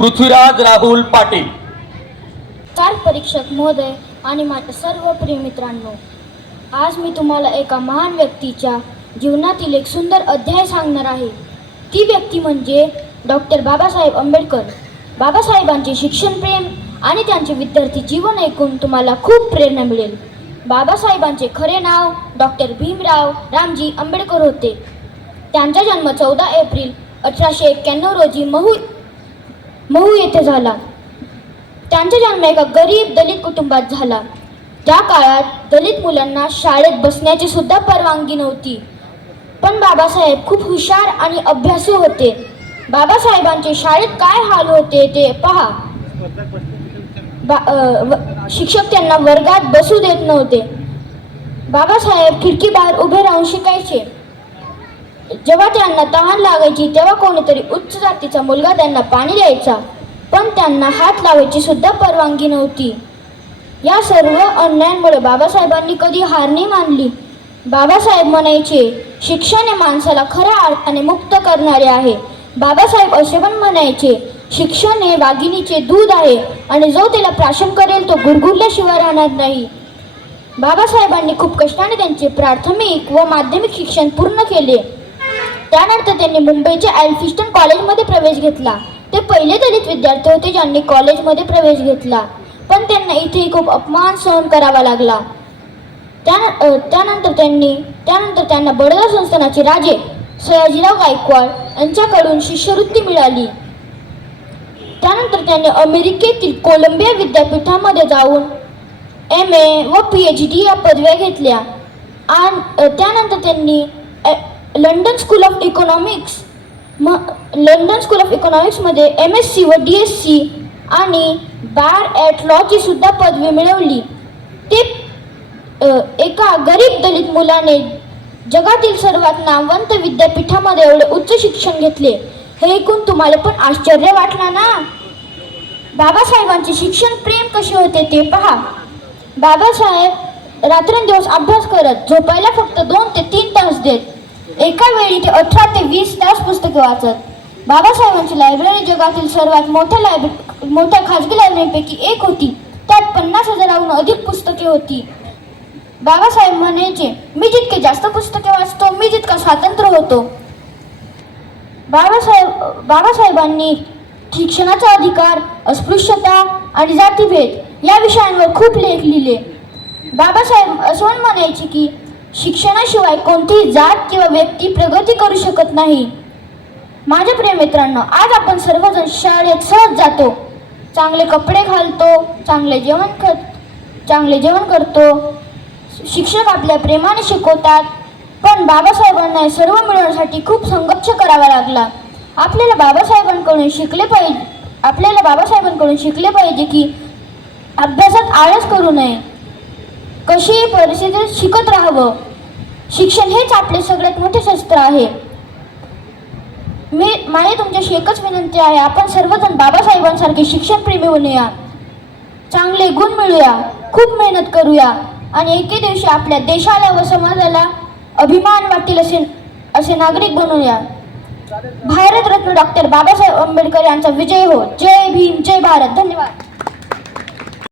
Prithviraj Rahul Patil. Car परीक्षक महोदय आणि माझ्या सर्व प्रिय मित्रांनो, आज मी तुम्हाला एका महान व्यक्तीच्या जीवनातील एक सुंदर अध्याय सांगणार आहे। ती व्यक्ती म्हणजे डॉक्टर बाबासाहेब आंबेडकर। बाबासाहेबांचे शिक्षण प्रेम आणि त्यांचे विद्यार्थी जीवन ऐकून तुम्हाला खूप प्रेरणा मिळेल। बाबासाहेबांचे खरे नाव डॉक्टर भीमराव रामजी आंबेडकर होते। त्यांचा जन्म 14 एप्रिल 1891 रोजी महू येथे झाला। त्यांचा जन्म एका गरीब दलित कुटुंबात झाला। त्या काळात दलित मुलांना शाळेत बसण्याची सुद्धा परवानगी नव्हती, पण बाबासाहेब खूप हुशार आणि अभ्यासू होते। बाबासाहेबांचे शाळेत काय हाल होते ते पहा। शिक्षक त्यांना वर्गात बसू देत नव्हते। बाबासाहेब खिडकीबाहेर उभे राहून शिकायचे। जेव्हा त्यांना तहान लागायची तेव्हा कोणीतरी उच्च जातीचा मुलगा त्यांना पाणी द्यायचा, पण त्यांना हात लावायची सुद्धा परवानगी नव्हती। या सर्व अन्यायांमुळे बाबासाहेबांनी कधी हार नाही मानली। बाबासाहेब म्हणायचे, शिक्षण हे माणसाला खऱ्या अर्थाने मुक्त करणारे आहे। बाबासाहेब असे पण म्हणायचे, शिक्षण हे वाघिणीचे दूध आहे आणि जो त्याला प्राशन करेल तो गुरगुरल्याशिवाय राहणार नाही। बाबासाहेबांनी खूप कष्टाने त्यांचे प्राथमिक व माध्यमिक शिक्षण पूर्ण केले। त्यानंतर त्यांनी मुंबईच्या एल्फिस्टन कॉलेजमध्ये प्रवेश घेतला। ते पहिले दलित विद्यार्थी होते ज्यांनी कॉलेजमध्ये प्रवेश घेतला, पण त्यांना इथे खूप अपमान सहन करावा लागला। त्यानंतर त्यांना बडोदा संस्थानाचे राजे सयाजीराव गायकवाड यांच्याकडून शिष्यवृत्ती मिळाली। त्यानंतर त्यांनी अमेरिकेतील कोलंबिया विद्यापीठामध्ये जाऊन MA व PhD या पदव्या घेतल्या। आणि त्यानंतर त्यांनी लंडन स्कूल ऑफ इकॉनॉमिक्समध्ये MSc व DSc आणि बार ॲट लॉची सुद्धा पदवी मिळवली। ते एका गरीब दलित मुलाने जगातील सर्वात नामवंत विद्यापीठामध्ये एवढे उच्च शिक्षण घेतले, हे ऐकून तुम्हाला पण आश्चर्य वाटलं ना? बाबासाहेबांचे शिक्षण प्रेम कसे होते ते पहा। बाबासाहेब रात्रंदिवस अभ्यास करत, झोपायला फक्त 2 ते 3 तास देत। एका वेळी ते 18 ते 20 तास पुस्तके वाचत। बाबासाहेबांची लायब्ररी जगातील सर्वात मोठ्या खाजगी लायब्ररीपैकी एक होती। त्यात 50,000हून अधिक पुस्तके होती। बाबासाहेब म्हणायचे, मी जितके जास्त पुस्तके वाचतो मी जितका स्वतंत्र होतो। बाबासाहेबांनी शिक्षणाचा अधिकार, अस्पृश्यता आणि जातीभेद या विषयांवर खूप लेख लिहिले। बाबासाहेब असं म्हणायचे की शिक्षणाशिवाय कोणतीही जात किंवा व्यक्ती प्रगती करू शकत नाही। माझ्या प्रिय मित्रांनो, आज आपण सर्वजण शाळेत सहज जातो, चांगले कपडे घालतो, चांगले जेवण करतो, शिक्षक आपल्या प्रेमाने शिकवतात, पण बाबासाहेबांना सर्व मिळवण्यासाठी खूप संघर्ष करावा लागला। आपल्याला बाबासाहेबांकडून शिकले पाहिजे की अभ्यासात आळस करू नये, कशीही परिस्थितीत शिकत राहावं। शिक्षण हेच आपले सगळ्यात मोठे शस्त्र आहे। माझी तुमच्याशी एकच विनंती आहे, आपण सर्वजण बाबासाहेबांसारखे शिक्षणप्रेमी बनूया, चांगले गुण मिळूया, खूप मेहनत करूया आणि एके दिवशी आपल्या देशाला व समाजाला अभिमान वाटेल असे नागरिक बनूया। भारतरत्न डॉक्टर बाबासाहेब आंबेडकर यांचा विजय हो। जय भीम, जय भारत। धन्यवाद।